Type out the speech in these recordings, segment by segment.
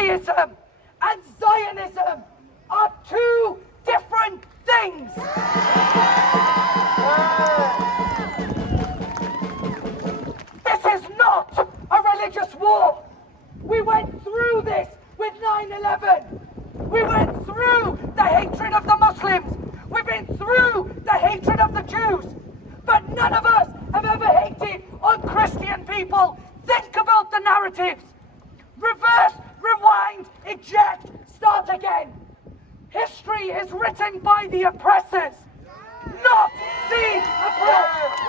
Judaism and Zionism are two different things. This is not a religious war. We went through this with 9/11. We went through the hatred of the Muslims. We've been through the hatred of the Jews. But none of us have ever hated on Christian people. Think about the narratives. Reverse, rewind, eject, start again. History is written by the oppressors, not the oppressed.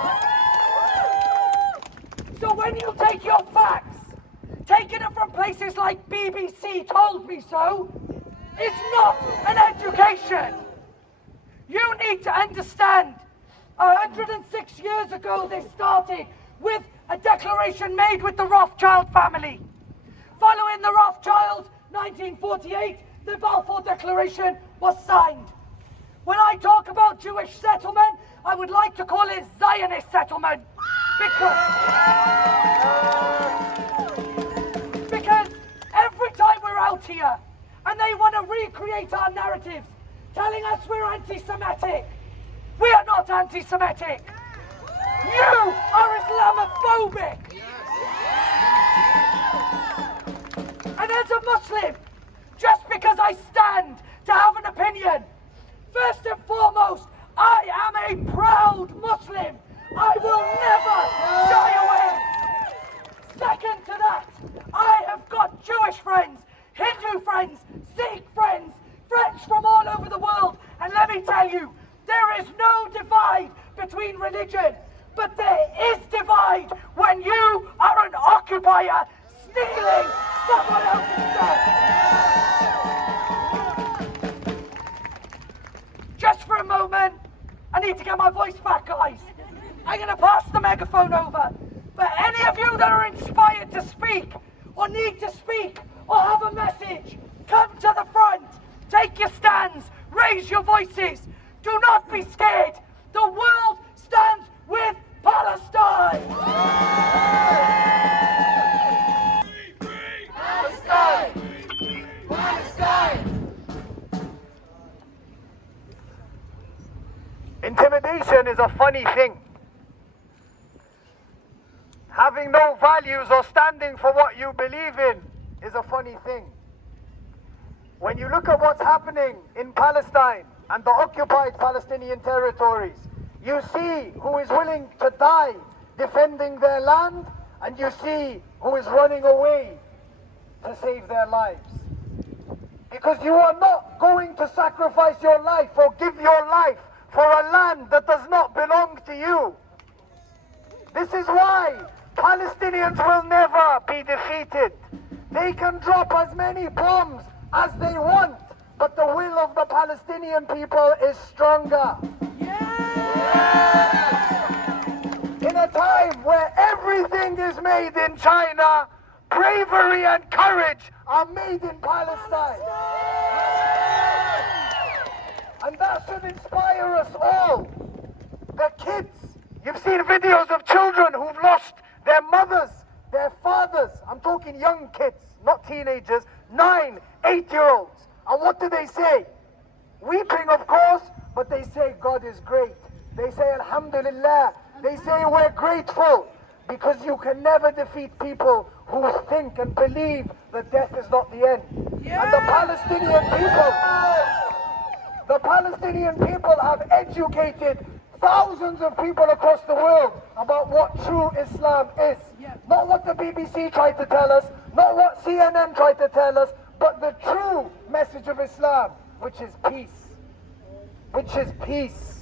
So when you take your facts, taking it from places like BBC Told Me So, it's not an education. You need to understand, 106 years ago this started with a declaration made with the Rothschild family. Following the Rothschilds, 1948, the Balfour Declaration was signed. When I talk about Jewish settlement, I would like to call it Zionist settlement. Because every time we're out here and they want to recreate our narratives, telling us we're anti-Semitic, we are not anti-Semitic. You are Islamophobic. And as a Muslim, just because I stand to have an opinion, first and foremost, I am a proud Muslim. I will never shy away. Second to that, I have got Jewish friends, Hindu friends, Sikh friends, friends from all over the world. And let me tell you, there is no divide between religion, but there is divide when you are an occupier stealing someone else's stuff. Just for a moment, I need to get my voice back, guys. I'm going to pass the megaphone over. But any of you that are inspired to speak, or need to speak, or have a message, come to the front, take your stands, raise your voices. Do not be scared. The world stands with Palestine. Palestine! Palestine! Intimidation is a funny thing. Having no values or standing for what you believe in is a funny thing. When you look at what's happening in Palestine and the occupied Palestinian territories, you see who is willing to die defending their land, and you see who is running away to save their lives. Because you are not going to sacrifice your life or give your life for a land that does not belong to you. This is why Palestinians will never be defeated. They can drop as many bombs as they want, but the will of the Palestinian people is stronger. In a time where everything is made in China, bravery and courage are made in Palestine. And that should inspire us all. The kids, you've seen videos of children who've lost their mothers, their fathers. I'm talking young kids, not teenagers, 9, 8-year-olds. And what do they say? Weeping, of course, but they say God is great. They say Alhamdulillah. They say we're grateful, because you can never defeat people who think and believe that death is not the end. And the Palestinian people have educated thousands of people across the world about what true Islam is. Not what the BBC tried to tell us, not what CNN tried to tell us, but the true message of Islam, which is peace. Which is peace.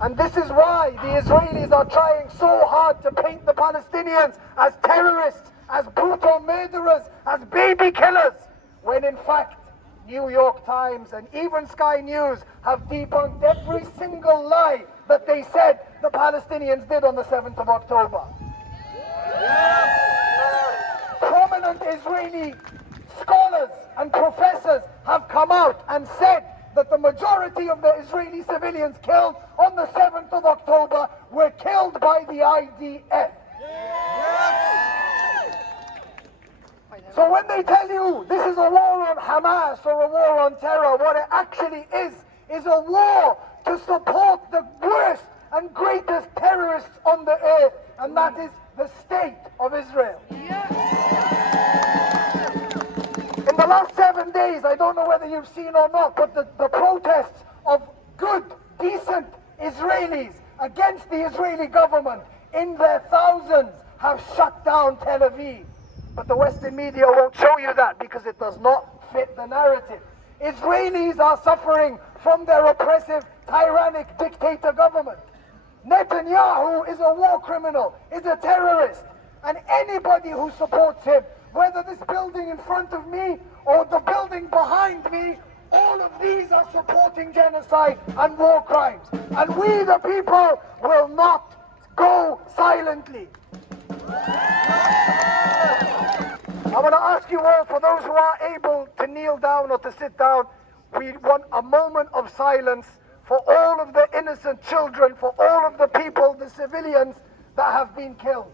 And this is why the Israelis are trying so hard to paint the Palestinians as terrorists, as brutal murderers, as baby killers, when in fact New York Times and even Sky News have debunked every single lie that they said the Palestinians did on the 7th of October. Prominent Israeli scholars and professors have come out and said that the majority of the Israeli civilians killed on the 7th of October were killed by the IDF. So when they tell you this is a war on Hamas or a war on terror, what it actually is a war to support the worst and greatest terrorists on the earth, and that is the state of Israel. In the last 7 days, I don't know whether you've seen or not, but the protests of good, decent Israelis against the Israeli government in their thousands have shut down Tel Aviv. But the Western media won't show you that because it does not fit the narrative. Israelis are suffering from their oppressive, tyrannic dictator government. Netanyahu is a war criminal, is a terrorist, and anybody who supports him, whether this building in front of me or the building behind me, all of these are supporting genocide and war crimes. And we, the people, will not go silently. I want to ask you all, for those who are able to kneel down or to sit down, we want a moment of silence for all of the innocent children, for all of the people, the civilians that have been killed.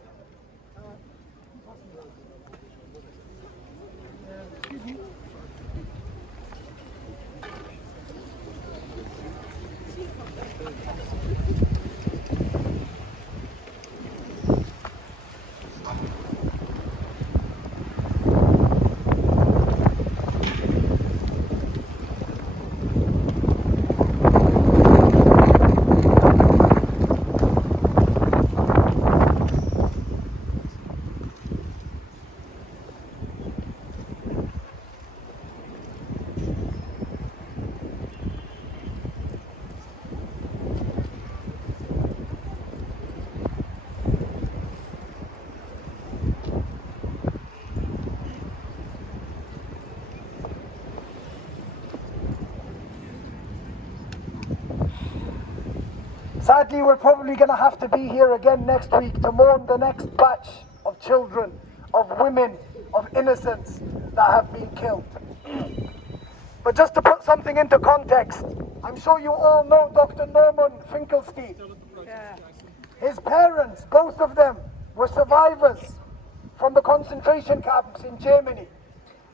Sadly, we're probably going to have to be here again next week to mourn the next batch of children, of women, of innocents that have been killed. But just to put something into context, I'm sure you all know Dr. Norman Finkelstein. His parents, both of them, were survivors from the concentration camps in Germany.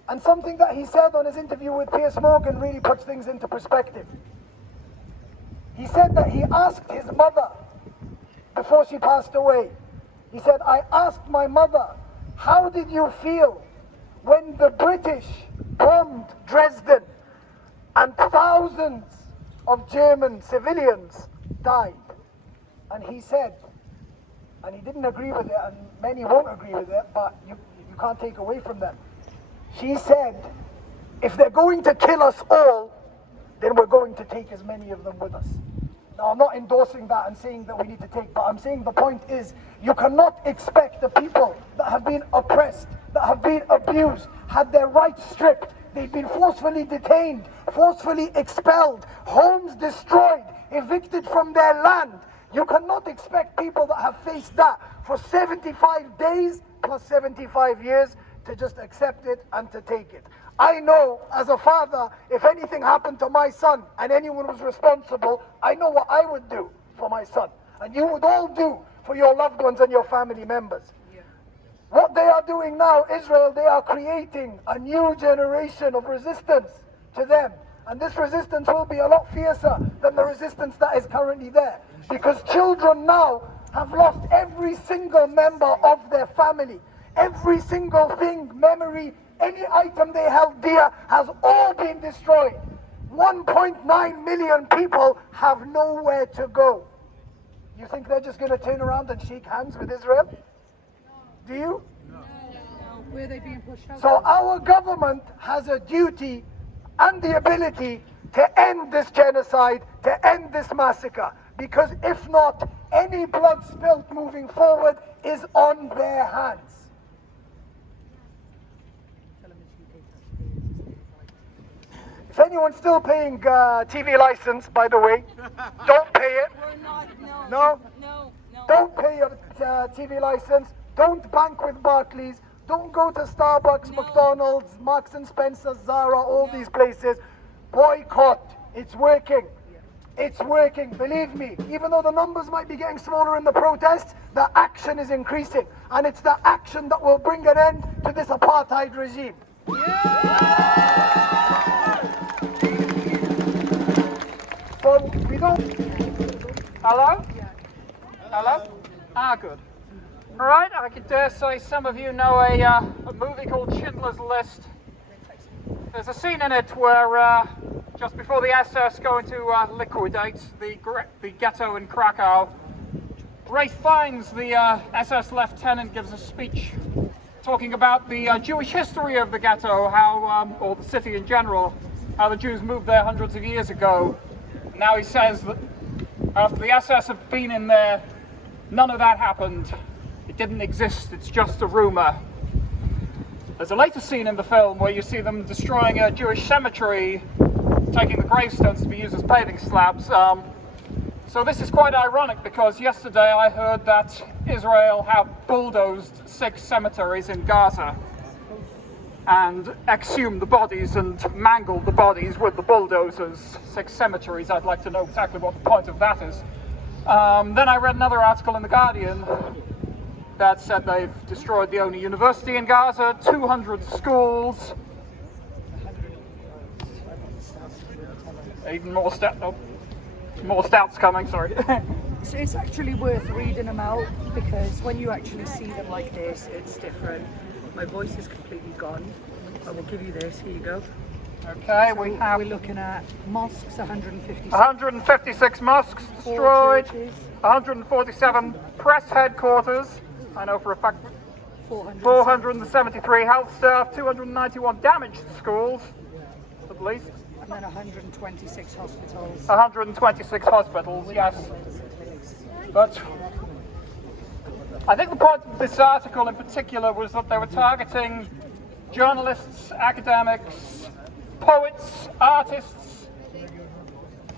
And something that he said on his interview with Piers Morgan really puts things into perspective. He said that he asked his mother before she passed away. He said, I asked my mother, how did you feel when the British bombed Dresden and thousands of German civilians died? And he said, and he didn't agree with it, and many won't agree with it, but you can't take away from them. She said, if they're going to kill us all, then we're going to take as many of them with us. Now, I'm not endorsing that and saying that we need to take, but I'm saying the point is, you cannot expect the people that have been oppressed, that have been abused, had their rights stripped, they've been forcefully detained, forcefully expelled, homes destroyed, evicted from their land. You cannot expect people that have faced that for 75 days plus 75 years to just accept it and to take it. I know, as a father, if anything happened to my son and anyone was responsible, I know what I would do for my son. And you would all do for your loved ones and your family members. What they are doing now, Israel, they are creating a new generation of resistance to them. And this resistance will be a lot fiercer than the resistance that is currently there. Because children now have lost every single member of their family. Every single thing, memory, any item they held dear has all been destroyed. 1.9 million people have nowhere to go. You think they're just going to turn around and shake hands with Israel? Do you? No. Where are they being pushed out? So our government has a duty and the ability to end this genocide, to end this massacre. Because if not, any blood spilt moving forward is on their hands. If anyone's still paying TV license, by the way, don't pay it. We're not, No? no. Don't pay your TV license. Don't bank with Barclays. Don't go to Starbucks, No. McDonald's, Marks and Spencer, Zara, all these places. Boycott. It's working. It's working, believe me. Even though the numbers might be getting smaller in the protests, the action is increasing. And it's the action that will bring an end to this apartheid regime. So we don't... Hello? Hello? Ah, good. All right, I could dare say some of you know a movie called Schindler's List. There's a scene in it where just before the SS go into liquidate the ghetto in Krakow, Ray finds the SS lieutenant gives a speech talking about the Jewish history of the ghetto, how, or the city in general, how the Jews moved there hundreds of years ago. Now he says that after the SS have been in there, none of that happened. It didn't exist, it's just a rumor. There's a later scene in the film where you see them destroying a Jewish cemetery, taking the gravestones to be used as paving slabs. So this is quite ironic because yesterday I heard that Israel have bulldozed 6 cemeteries in Gaza and exhumed the bodies and mangled the bodies with the bulldozers. 6 cemeteries. I'd like to know exactly what the point of that is. Then I read another article in The Guardian that said they've destroyed the only university in Gaza, 200 schools, even more stouts coming, sorry. So it's actually worth reading them out because when you actually see them like this, it's different. My voice is completely gone. I will give you this. Here you go. Okay, So we're looking at mosques, 156 mosques destroyed, 147 press headquarters, I know for a fact, 473 health staff, 291 damaged schools, at least. and then 126 hospitals. 126 hospitals, yes. But I think the point of this article in particular was that they were targeting journalists, academics, poets, artists.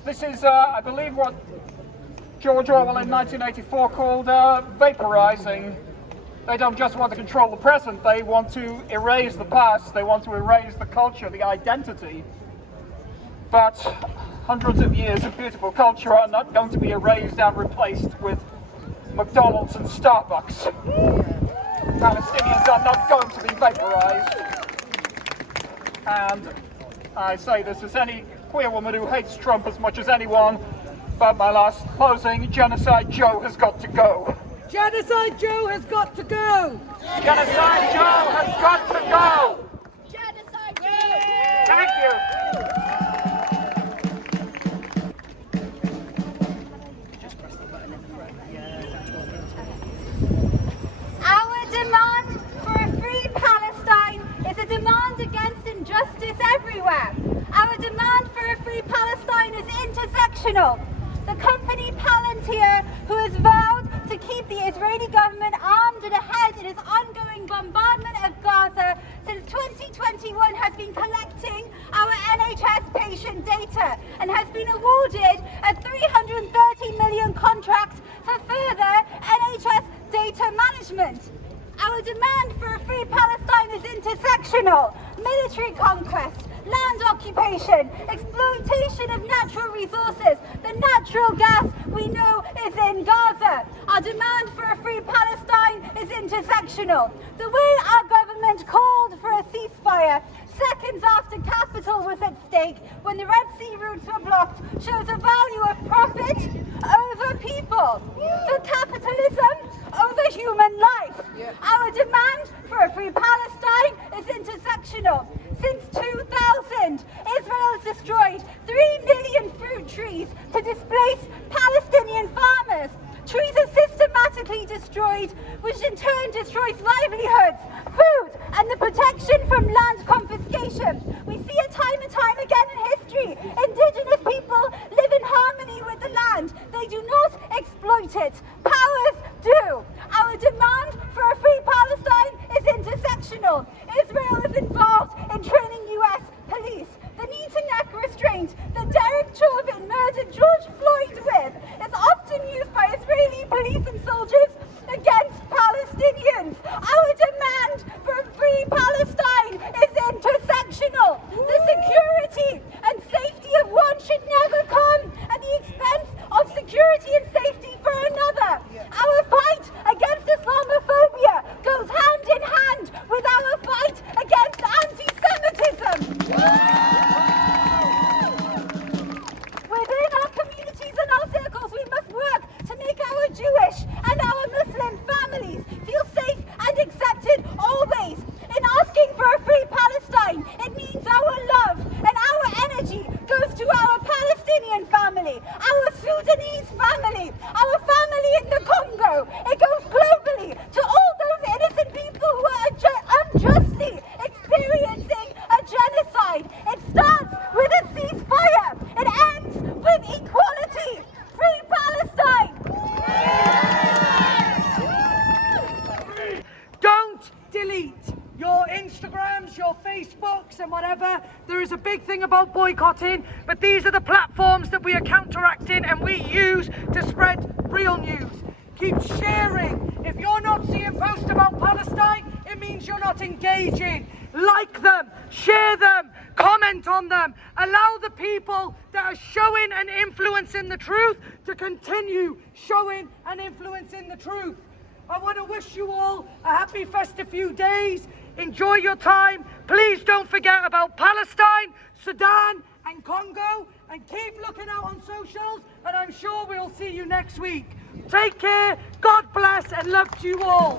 This is, I believe, what George Orwell in 1984 called vaporizing. They don't just want to control the present, they want to erase the past, they want to erase the culture, the identity. But hundreds of years of beautiful culture are not going to be erased and replaced with McDonald's and Starbucks. Palestinians are not going to be vaporized. And I say this as any queer woman who hates Trump as much as anyone, but my last closing, Genocide Joe has got to go. Genocide Joe has got to go! Genocide Joe has got to go! Genocide Joe! Thank you! Our demand for a free Palestine is a demand against injustice everywhere. Our demand for a free Palestine is intersectional. The company Palantir, who has vowed to keep the Israeli government armed and ahead in its ongoing bombardment of Gaza since 2021, has been collecting our NHS patient data and has been awarded a $330 million contract for further NHS data management. Our demand for a free Palestine is intersectional. Military conquest, land occupation, exploitation of natural resources, the natural gas we know is in Gaza. Our demand for a free Palestine is intersectional. The way our government called for a ceasefire seconds after capital was at stake when the Red Sea routes were blocked shows a value of profit over people. So capitalism over human life. Our demand for a free Palestine is intersectional. Since 2000, Israel has destroyed 3 million fruit trees to displace Palestinian farmers. Trees are systematically destroyed, which in turn destroys livelihoods, food, and the protection from land confiscation. We see it time and time again in history. Indigenous people live in harmony with the land. They do not exploit it. Powers do. Our demand for a free Palestine is intersectional. Israel is involved in training US police. The knee-to-neck restraint that Derek Chauvin murdered George Floyd with is often used by Israeli police and soldiers against Palestinians. Our demand for a free Palestine is intersectional. The security and safety of one should never come at the expense about boycotting, but these are the platforms that we are counteracting and we use to spread real news. Keep sharing. If you're not seeing posts about Palestine, it means you're not engaging. Like them, share them, comment on them. Allow the people that are showing and influencing the truth to continue showing and influencing the truth. I want to wish you all a happy festive few days. Enjoy your time. Please don't forget about Palestine, Sudan and Congo, and keep looking out on socials, and I'm sure we'll see you next week. Take care, God bless, and love to you all.